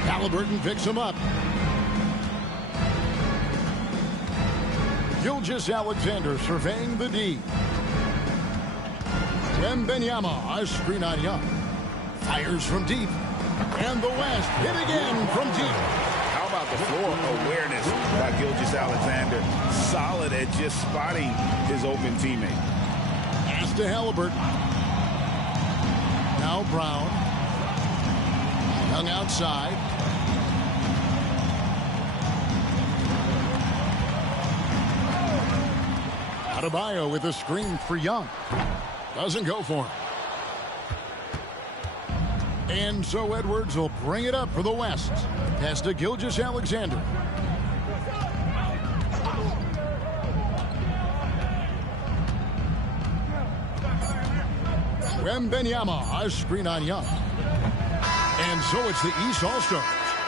Halliburton picks him up. Gilgeous-Alexander surveying the D. Wembanyama, a screen on Young. Fires from deep. And the West hit again from deep. How about the floor awareness by Gilgeous-Alexander? Solid at just spotting his open teammate. Pass to Halliburton. Now Brown. Young outside. Adebayo with a screen for Young. Doesn't go for him. And so Edwards will bring it up for the West. Pass to Gilgeous-Alexander. Wembanyama, a screen on Young. And so it's the East All-Stars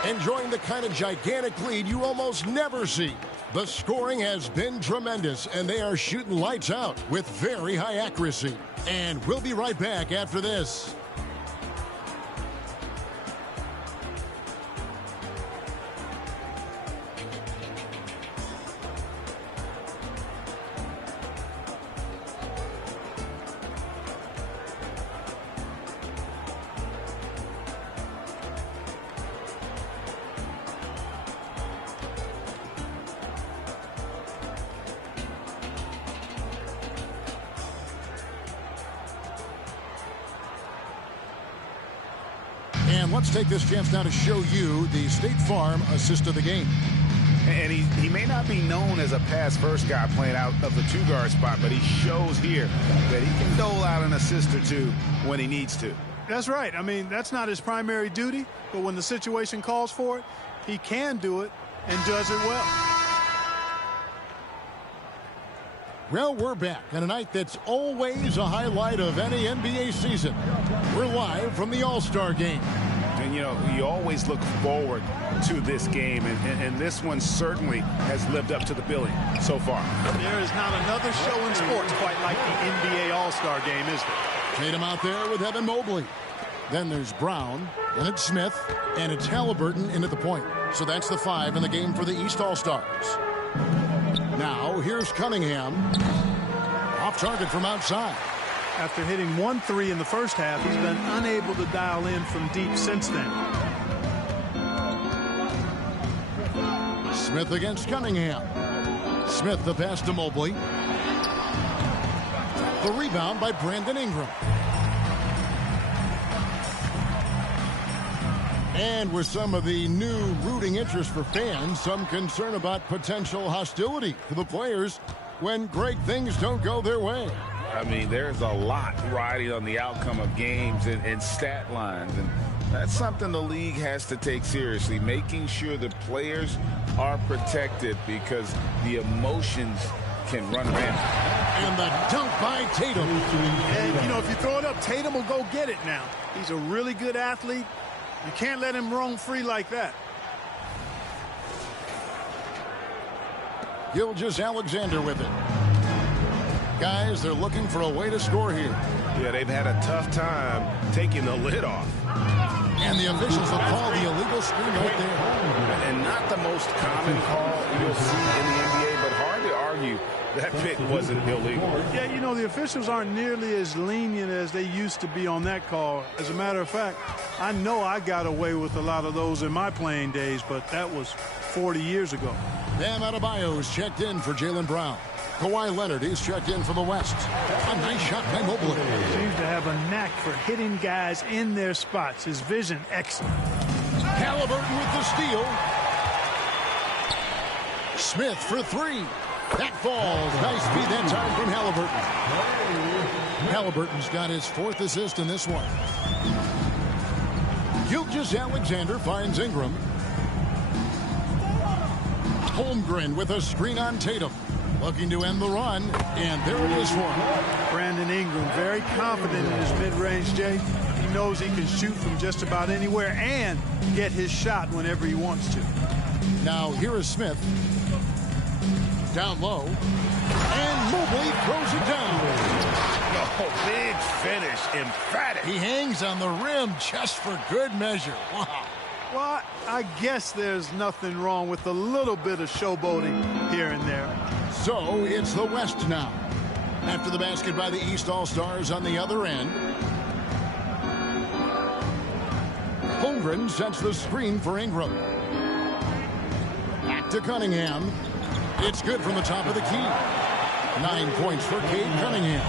enjoying the kind of gigantic lead you almost never see. The scoring has been tremendous, and they are shooting lights out with very high accuracy. And we'll be right back after this. And let's take this chance now to show you the State Farm assist of the game. And he may not be known as a pass-first guy playing out of the two-guard spot, but he shows here that he can dole out an assist or two when he needs to. That's right. I mean, that's not his primary duty, but when the situation calls for it, he can do it and does it well. Well, we're back on a night that's always a highlight of any NBA season. We're live from the All-Star Game. And, you know, you always look forward to this game, and this one certainly has lived up to the billing so far. There is not another show in sports quite like the NBA All-Star Game, is there? Tatum out there with Evan Mobley. Then there's Brown, then it's Smith, and it's Halliburton in at the point. So that's the 5 in the game for the East All-Stars. Now, here's Cunningham. Off target from outside. After hitting 1 3 in the first half, he's been unable to dial in from deep since then. Smith against Cunningham. Smith the pass to Mobley. The rebound by Brandon Ingram. And with some of the new rooting interest for fans, some concern about potential hostility to the players when great things don't go their way. I mean, there's a lot riding on the outcome of games and stat lines. And that's something the league has to take seriously, making sure the players are protected because the emotions can run rampant. And the dunk by Tatum. And, you know, if you throw it up, Tatum will go get it now. He's a really good athlete. You can't let him roam free like that. Gilgeous-Alexander with it. Guys, they're looking for a way to score here. Yeah, they've had a tough time taking the lid off. And the officials will call the illegal screen right there. And not the most common call you'll see in the NBA, but hard to argue that pick wasn't illegal. Yeah, you know, the officials aren't nearly as lenient as they used to be on that call. As a matter of fact, I know I got away with a lot of those in my playing days, but that was 40 years ago. Bam Adebayo is checked in for Jaylen Brown. Kawhi Leonard is checked in for the West. A nice shot by Mobley. Seems to have a knack for hitting guys in their spots. His vision, excellent. Halliburton with the steal. Smith for 3. That falls. Nice feed that time from Halliburton. Halliburton's got his 4th assist in this one. Gilgeous-Alexander finds Ingram. Holmgren with a screen on Tatum. Looking to end the run, and there it is for him. Brandon Ingram, very confident in his mid-range, Jay. He knows he can shoot from just about anywhere and get his shot whenever he wants to. Now here is Smith. Down low. And Mobley throws it down. Oh, big finish, emphatic. He hangs on the rim just for good measure. Wow. Well, I guess there's nothing wrong with a little bit of showboating here and there. So it's the West now. After the basket by the East All-Stars on the other end. Holmgren sets the screen for Ingram. Back to Cunningham. It's good from the top of the key. 9 points for Cade Cunningham.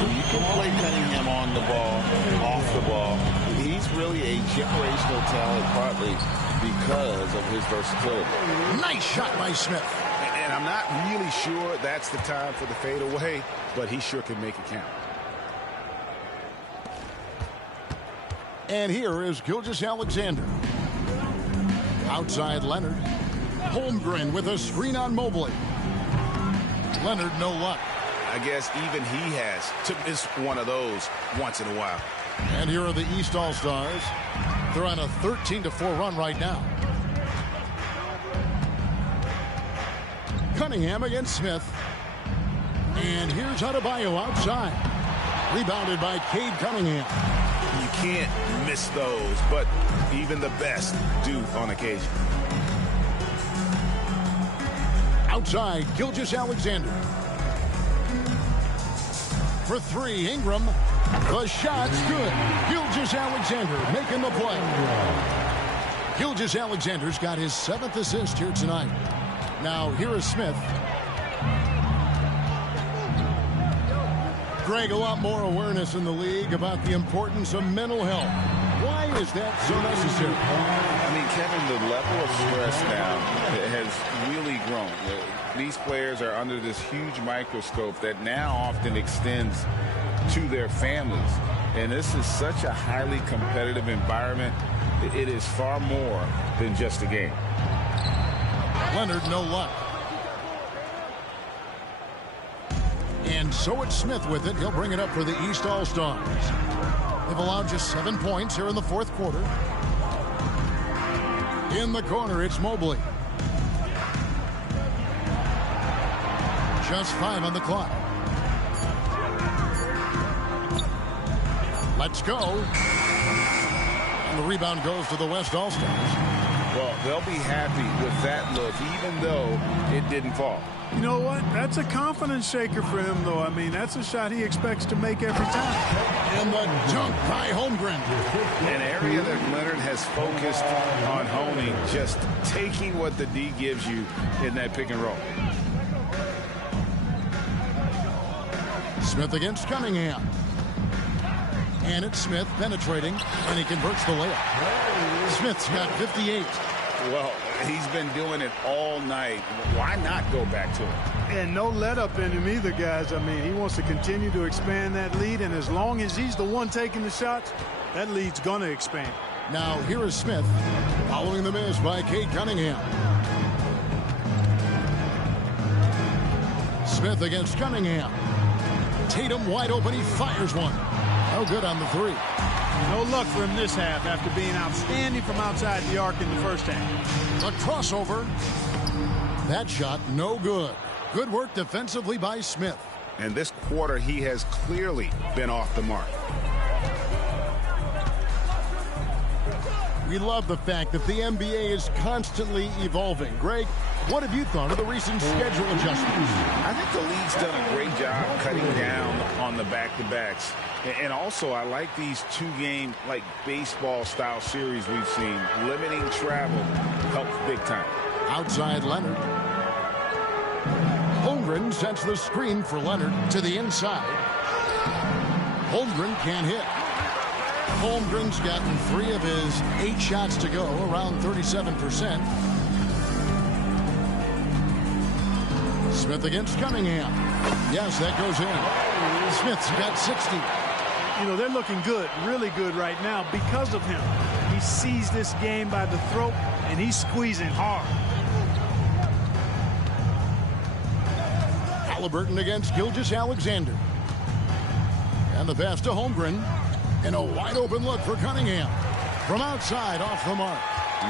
You can play Cunningham on the ball, off the ball. He's really a generational talent, partly because of his versatility. Nice shot by Smith. And I'm not really sure that's the time for the fadeaway, but he sure can make it count. And here is Gilgeous-Alexander. Outside Leonard. Holmgren with a screen on Mobley. Leonard no luck. I guess even he has to miss one of those once in a while. And here are the East All-Stars. They're on a 13-4 run right now. Cunningham against Smith. And here's Adebayo outside. Rebounded by Cade Cunningham. You can't miss those, but even the best do on occasion. Outside, Gilgeous-Alexander. For 3, Ingram. The shot's good. Gilgeous-Alexander making the play. Gilgeous-Alexander's got his 7th assist here tonight. Now, here is Smith. Greg, a lot more awareness in the league about the importance of mental health. Why is that so necessary? I mean, Kevin, the level of stress now has really grown. These players are under this huge microscope that now often extends to their families. And this is such a highly competitive environment. It is far more than just a game. Leonard, no luck. And so it's Smith with it. He'll bring it up for the East All-Stars. They've allowed just 7 points here in the fourth quarter. In the corner, it's Mobley. Just 5 on the clock. Let's go. And the rebound goes to the West All-Stars. Well, they'll be happy with that look, even though it didn't fall. You know what? That's a confidence shaker for him, though. I mean, that's a shot he expects to make every time. And the dunk by Holmgren. An area that Leonard has focused on honing, just taking what the D gives you in that pick and roll. Smith against Cunningham. And it's Smith penetrating, and he converts the layup. Smith's got 58. Well, he's been doing it all night. Why not go back to it? And no let up in him either, guys. I mean, he wants to continue to expand that lead, and as long as he's the one taking the shots, that lead's going to expand. Now here is Smith following the miss by Cade Cunningham. Smith against Cunningham. Tatum wide open. He fires one. No good on the three. No luck for him this half after being outstanding from outside the arc in the first half. The crossover. That shot no good. Good work defensively by Smith. And this quarter, he has clearly been off the mark. We love the fact that the NBA is constantly evolving. Greg, what have you thought of the recent schedule adjustments? I think the league's done a great job cutting down on the back-to-backs. And also, I like these two-game, like baseball-style series we've seen. Limiting travel helps big time. Outside Leonard. Holmgren sets the screen for Leonard to the inside. Holmgren can't hit. Holmgren's gotten 3 of his 8 shots to go, around 37%. Smith against Cunningham. Yes, that goes in. Smith's got 60. You know, they're looking good, really good right now because of him. He sees this game by the throat, and he's squeezing hard. Halliburton against Gilgeous-Alexander. And the pass to Holmgren. And a wide-open look for Cunningham. From outside, off the mark.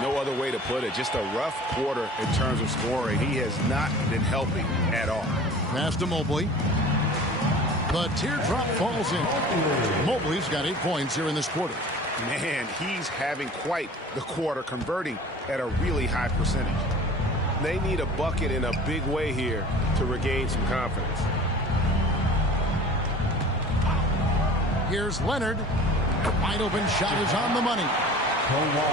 No other way to put it. Just a rough quarter in terms of scoring. He has not been helping at all. Pass to Mobley. The teardrop falls in. Mobley's got 8 points here in this quarter. Man, he's having quite the quarter, converting at a really high percentage. They need a bucket in a big way here to regain some confidence. Here's Leonard. Wide open shot is on the money.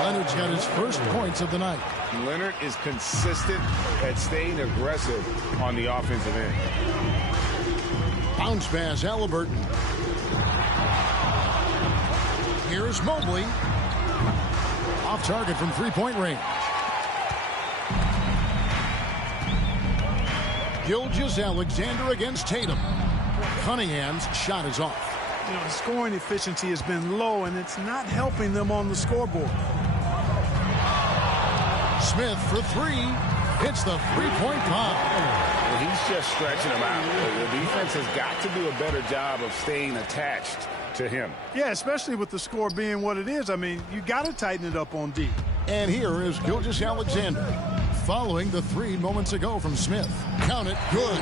Leonard's got his first points of the night. Leonard is consistent at staying aggressive on the offensive end. Bounce pass, Halliburton. Here's Mobley. Off target from three-point range. Gilgeous-Alexander against Tatum. Cunningham's shot is off. You know, scoring efficiency has been low, and it's not helping them on the scoreboard. Smith for 3. Hits the three-point bomb. Well, he's just stretching them out. The defense has got to do a better job of staying attached to him. Yeah, especially with the score being what it is. I mean, you got to tighten it up on D. And here is Gilgeous-Alexander. Following the 3 moments ago from Smith. Count it, good.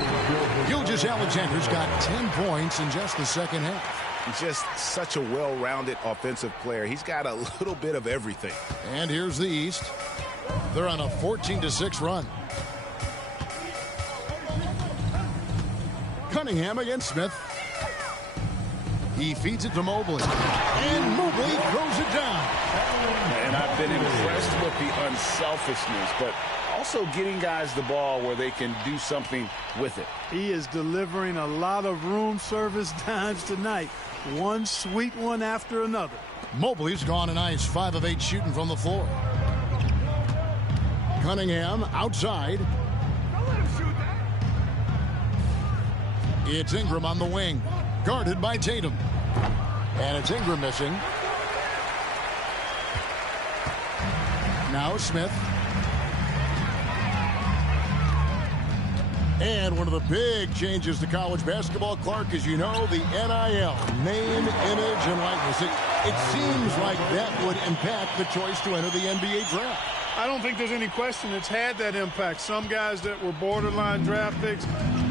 Gilgeous-Alexander's got 10 points in just the second half. He's just such a well-rounded offensive player. He's got a little bit of everything. And here's the East. They're on a 14-6 run. Cunningham against Smith. He feeds it to Mobley. And Mobley throws it down. And I've been impressed with the unselfishness, but also getting guys the ball where they can do something with it. He is delivering a lot of room service dimes tonight. One sweet one after another. Mobley's gone a nice 5 of 8 shooting from the floor. Cunningham outside. It's Ingram on the wing. Guarded by Tatum. And it's Ingram missing. Now Smith. And one of the big changes to college basketball, Clark, as you know, the NIL, name, image, and likeness. It seems like that would impact the choice to enter the NBA draft. I don't think there's any question it's had that impact. Some guys that were borderline draft picks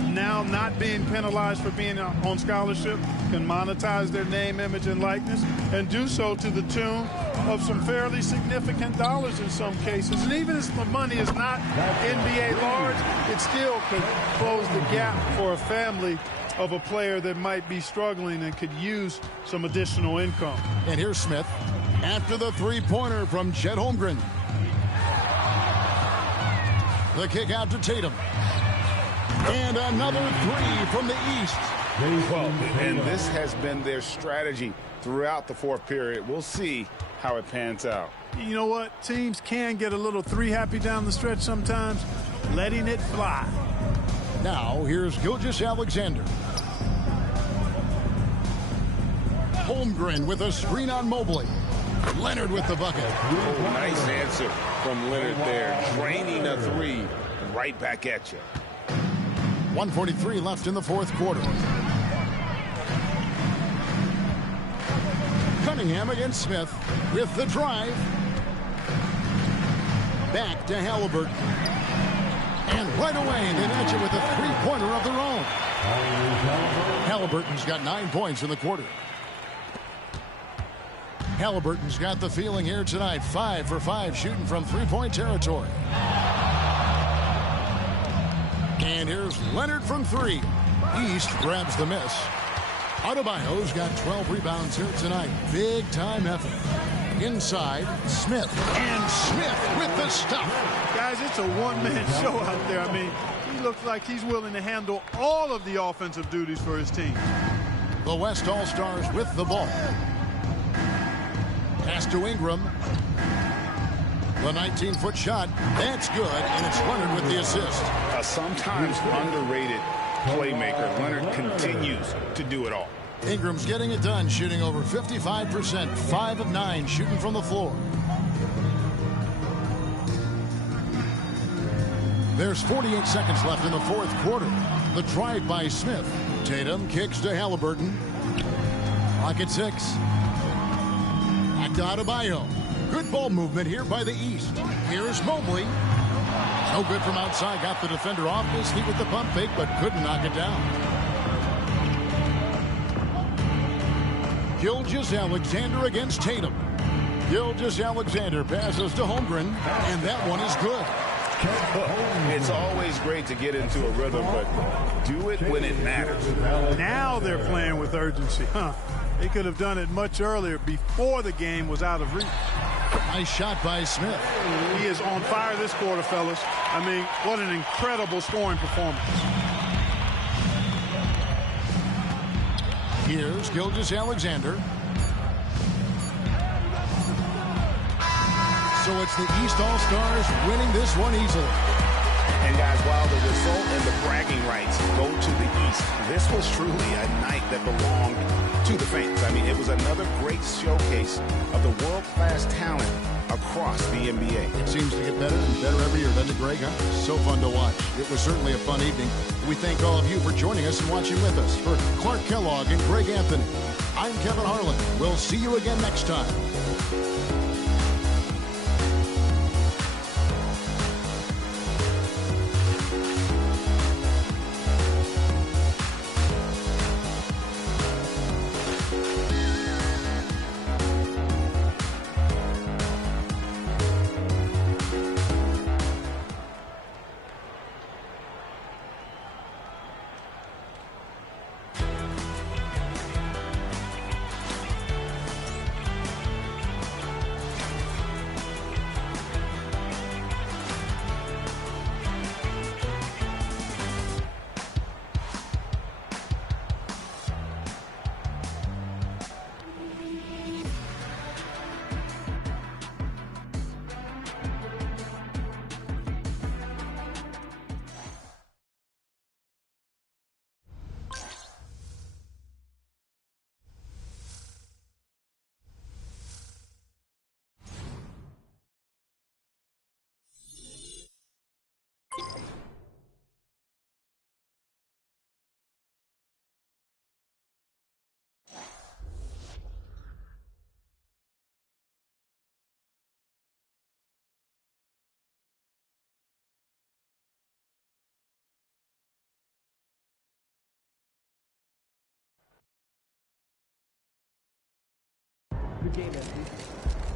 now not being penalized for being on scholarship can monetize their name, image, and likeness and do so to the tune of some fairly significant dollars in some cases. And even if the money is not NBA large, it still could close the gap for a family of a player that might be struggling and could use some additional income. And here's Smith after the three-pointer from Chet Holmgren. The kick out to Tatum. And another three from the East. Well, and this has been their strategy throughout the fourth period. We'll see how it pans out. You know what? Teams can get a little three-happy down the stretch sometimes, letting it fly. Now, here's Gilgeous-Alexander. Holmgren with a screen on Mobley. Leonard with the bucket. Oh, nice answer from Leonard there. Draining a three. Right back at you. 1:43 left in the fourth quarter. Cunningham against Smith with the drive. Back to Halliburton. And right away, they match it with a three-pointer of their own. Halliburton's got 9 points in the quarter. Halliburton's got the feeling here tonight. 5 for 5 shooting from three-point territory. And here's Leonard from three. East grabs the miss. Adebayo's got 12 rebounds here tonight. Big time effort. Inside, Smith. And Smith with the stuff. Guys, it's a one-man show out there. I mean, he looks like he's willing to handle all of the offensive duties for his team. The West All-Stars with the ball. Pass to Ingram. The 19-foot shot. That's good, and it's Leonard with the assist. A sometimes underrated playmaker. Leonard continues to do it all. Ingram's getting it done, shooting over 55%, 5 of 9 shooting from the floor. There's 48 seconds left in the fourth quarter. The drive by Smith. Tatum kicks to Halliburton. Clock at 6. Back to Adebayo. Good ball movement here by the East. Here's Mobley. No good from outside. Got the defender off his feet with the pump fake, but couldn't knock it down. Gilgeous-Alexander against Tatum. Gilgeous-Alexander passes to Holmgren, and that one is good. It's always great to get into a rhythm, but do it when it matters. Now they're playing with urgency. They could have done it much earlier, before the game was out of reach. Nice shot by Smith. He is on fire this quarter, fellas. I mean, what an incredible scoring performance. Here's Gilgeous-Alexander. So it's the East All-Stars winning this one easily. And guys, while the result and the bragging rights go to the East, this was truly a night that belonged to the fans. I mean, it was another great showcase of the world-class talent across the NBA. It seems to get better and better every year, doesn't it, Greg? So fun to watch. It was certainly a fun evening. We thank all of you for joining us and watching with us. For Clark Kellogg and Greg Anthony, I'm Kevin Harlan. We'll see you again next time. Good game, Anthony.